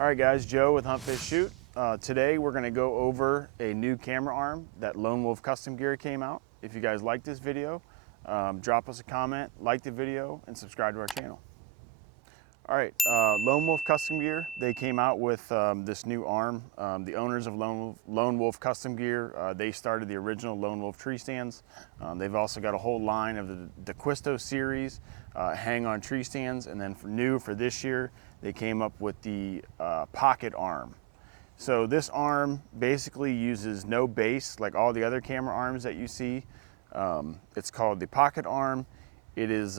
All right guys, Joe with Hunt Fish Shoot. Today we're gonna go over a new camera arm that Lone Wolf Custom Gear came out. If you guys like this video, drop us a comment, like the video, and subscribe to our channel. All right, Lone Wolf Custom Gear, they came out with this new arm. The owners of Lone Wolf Custom Gear, they started the original Lone Wolf tree stands. They've also got a whole line of the Quisto series, hang-on tree stands, and then for this year, they came up with the Pocket arm. So this arm basically uses no base like all the other camera arms that you see. It's called the Pocket arm. It is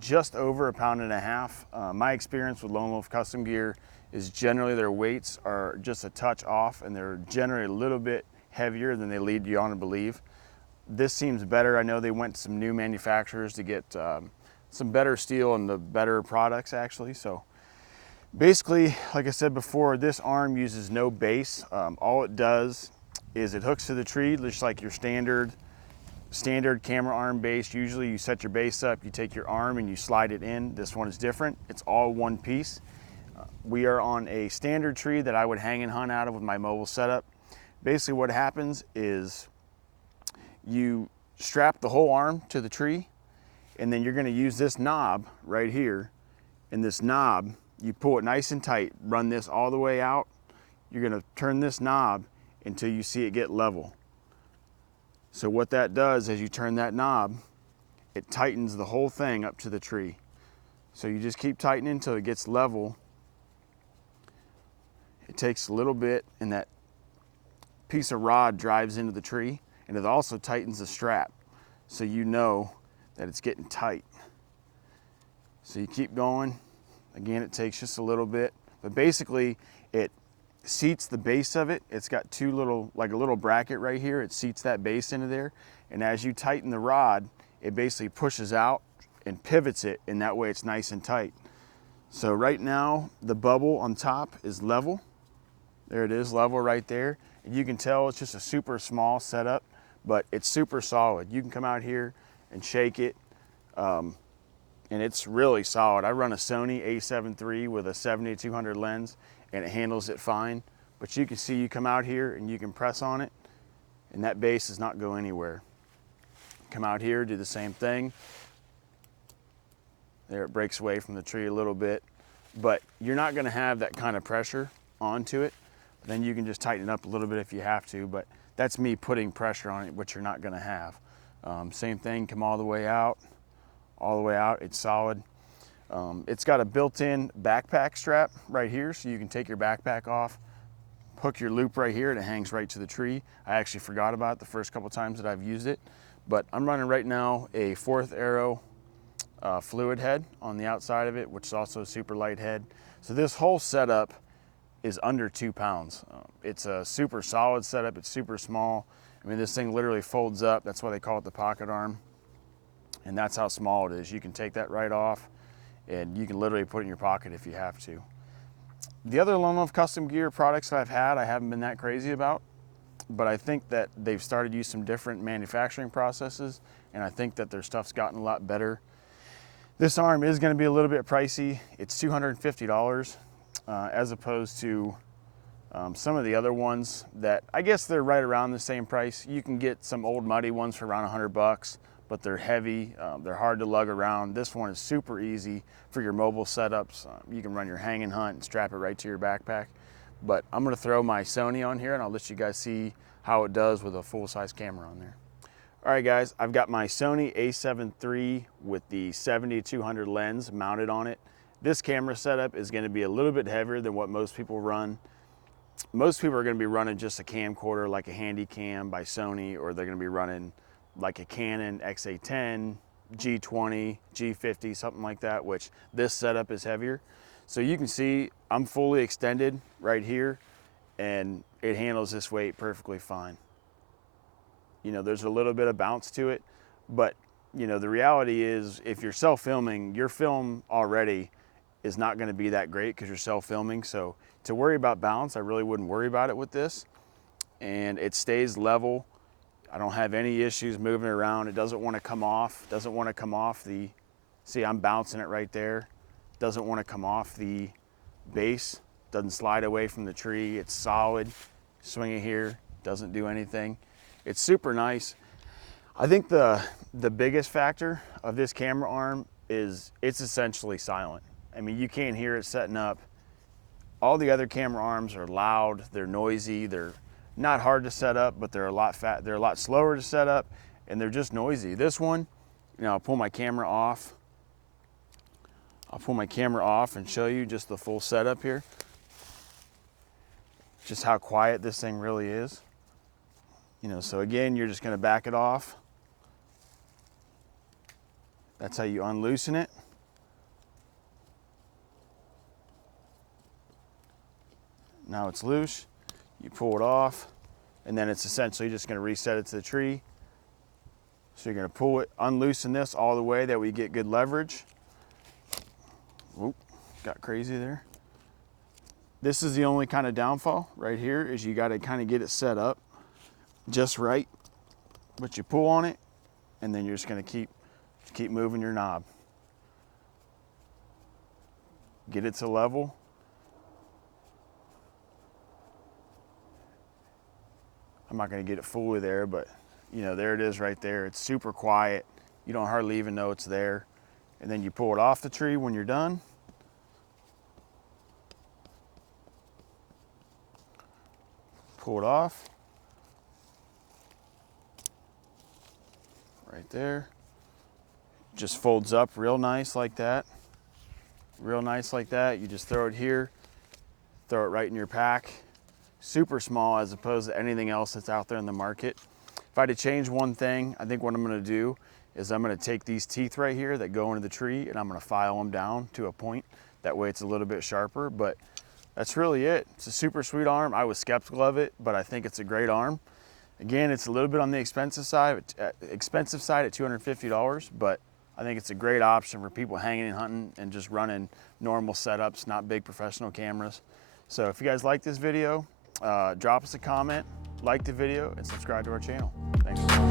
just over 1.5 pounds. My experience with Lone Wolf Custom Gear is generally their weights are just a touch off, and they're generally a little bit heavier than they lead you on to believe. This seems better. I know they went to some new manufacturers to get some better steel and the better products actually. So basically, like I said before, this arm uses no base. All it does is it hooks to the tree just like your standard camera arm base. Usually you set your base up, you take your arm and you slide it in. This one is different. It's all one piece. We are on a standard tree that I would hang and hunt out of with my mobile setup. Basically what happens is you strap the whole arm to the tree, and then you're going to use this knob right here. And this knob, you pull it nice and tight, run this all the way out. You're going to turn this knob until you see it get level. So what that does is you turn that knob, it tightens the whole thing up to the tree. So you just keep tightening until it gets level. It takes a little bit, and that piece of rod drives into the tree, and it also tightens the strap, so you know that it's getting tight. So you keep going. Again, it takes just a little bit, but basically it seats the base of it. It's got two little, like a little bracket right here. It seats that base into there. And as you tighten the rod, it basically pushes out and pivots it, and that way it's nice and tight. So right now, the bubble on top is level. There it is, level right there. And you can tell it's just a super small setup, but it's super solid. You can come out here and shake it, and it's really solid. I run a Sony a7 III with a 70-200 lens, and it handles it fine. But you can see, you come out here and you can press on it, and that base does not go anywhere. Come out here, do the same thing. There, it breaks away from the tree a little bit, but you're not gonna have that kind of pressure onto it. Then you can just tighten it up a little bit if you have to, but that's me putting pressure on it, which you're not gonna have. Same thing, come all the way out, it's solid. It's got a built-in backpack strap right here, so you can take your backpack off, hook your loop right here, and it hangs right to the tree. I actually forgot about it the first couple times that I've used it, but I'm running right now a 4th Arrow fluid head on the outside of it, which is also a super light head. So this whole setup is under 2 pounds. It's a super solid setup. It's super small. I mean, this thing literally folds up. That's why they call it the Pocket arm. And that's how small it is. You can take that right off, and you can literally put it in your pocket if you have to. The other Lone Wolf Custom Gear products I've had, I haven't been that crazy about, but I think that they've started to use some different manufacturing processes, and I think that their stuff's gotten a lot better. This arm is going to be a little bit pricey. It's $250 as opposed to some of the other ones that I guess they're right around the same price. You can get some old muddy ones for around $100, but they're heavy, they're hard to lug around. This one is super easy for your mobile setups. You can run your hang and hunt and strap it right to your backpack. But I'm gonna throw my Sony on here and I'll let you guys see how it does with a full-size camera on there. All right guys, I've got my Sony a7 III with the 70-200 lens mounted on it. This camera setup is gonna be a little bit heavier than what most people run. Most people are gonna be running just a camcorder like a Handycam by Sony, or they're gonna be running like a Canon XA10, G20, G50, something like that, which this setup is heavier. So you can see I'm fully extended right here, and it handles this weight perfectly fine. You know, there's a little bit of bounce to it, but you know, the reality is if you're self-filming, your film already is not gonna be that great because you're self-filming. So to worry about bounce, I really wouldn't worry about it with this. And it stays level. I don't have any issues moving around. It doesn't want to come off. Doesn't want to come off see, I'm bouncing it right there. Doesn't want to come off the base. doesn't slide away from the tree. It's solid. Swing it here, doesn't do anything. It's super nice. I think the biggest factor of this camera arm is it's essentially silent. I mean, you can't hear it setting up. All the other camera arms are loud, they're noisy, they're not hard to set up, but they're a lot slower to set up, and they're just noisy. This one, you know, I'll pull my camera off. I'll pull my camera off and show you just the full setup here. Just how quiet this thing really is. You know, so again, you're just gonna back it off. That's how you unloosen it. Now it's loose, you pull it off, and then it's essentially just gonna reset it to the tree. So you're gonna pull it, unloosen this all the way that we get good leverage. Whoop, got crazy there. This is the only kind of downfall right here, is you gotta kind of get it set up just right. But you pull on it, and then you're just gonna keep moving your knob. Get it to level. I'm not gonna get it fully there, but you know, there it is right there. It's super quiet. You don't hardly even know it's there. And then you pull it off the tree when you're done. Pull it off. Right there. Just folds up real nice like that. Real nice like that. You just throw it here, throw it right in your pack. Super small as opposed to anything else that's out there in the market. If I had to change one thing, I think what I'm gonna do is I'm gonna take these teeth right here that go into the tree, and I'm gonna file them down to a point. That way it's a little bit sharper, but that's really it. It's a super sweet arm. I was skeptical of it, but I think it's a great arm. Again, it's a little bit on the expensive side at $250, but I think it's a great option for people hanging and hunting and just running normal setups, not big professional cameras. So if you guys like this video, drop us a comment, like the video, and subscribe to our channel. Thanks for watching.